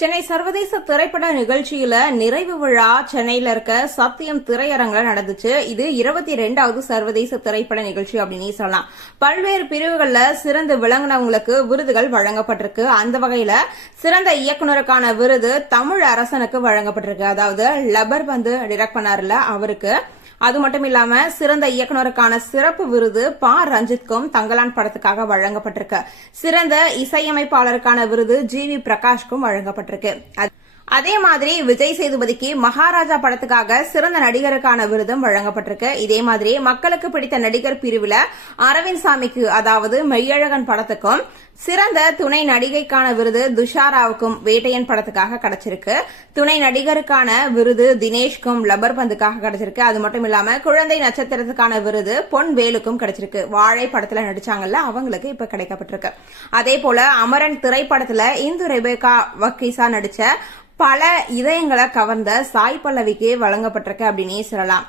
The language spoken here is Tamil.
சென்னை சர்வதேச திரைப்பட நிகழ்ச்சியில நிறைவு விழா சென்னையில இருக்க சத்தியம் திரையரங்குல நடந்துச்சு. இது இருபத்தி ரெண்டாவது சர்வதேச திரைப்பட நிகழ்ச்சி அப்படின்னு சொல்லலாம். பல்வேறு பிரிவுகள்ல சிறந்து விளங்குனவங்களுக்கு விருதுகள் வழங்கப்பட்டிருக்கு. அந்த வகையில சிறந்த இயக்குனருக்கான விருது தமிழ் அரசனுக்கு வழங்கப்பட்டிருக்கு. அதாவது லபர் வந்து டிரெக்ட் பண்ணார்ல அவருக்கு. அது மட்டும் இல்லாம சிறந்த இயக்குனருக்கான சிறப்பு விருது ப. ரஞ்சித்கும் தங்கலான் படத்துக்காக வழங்கப்பட்டிருக்கு. சிறந்த இசையமைப்பாளருக்கான விருது ஜி. வி. பிரகாஷ்க்கும் வழங்கப்பட்டிருக்கு. அதே மாதிரி விஜய் சேதுபதிக்கு மகாராஜா படத்துக்காக சிறந்த நடிகருக்கான விருதும் வழங்கப்பட்டிருக்கு. இதே மாதிரி மக்களுக்கு பிடித்த நடிகர் பிரிவில் அரவிந்த் சாமிக்கு அதாவது மெய்யழகன் படத்துக்கும் சிறந்த துணை நடிகைக்கான விருது துஷாராவுக்கும் வேட்டையன் படத்துக்காக கிடைச்சிருக்கு. துணை நடிகருக்கான விருது தினேஷ்க்கும் லப்பர் பந்துக்காக கிடைச்சிருக்கு. அது மட்டும் இல்லாம குழந்தை நட்சத்திரத்துக்கான விருது பொன் வேலுக்கும் கிடைச்சிருக்கு. வாழை படத்துல நடிச்சாங்கல்ல அவங்களுக்கு இப்ப கிடைக்கப்பட்டிருக்கு. அதே போல அமரன் திரைப்படத்துல இந்து ரெபேகா வக்கீசா நடிச்ச பல இதயங்களை கவர்ந்த சாய் பல்லவிக்கு வழங்கப்பட்டிருக்கு அப்படின்னே சொல்லலாம்.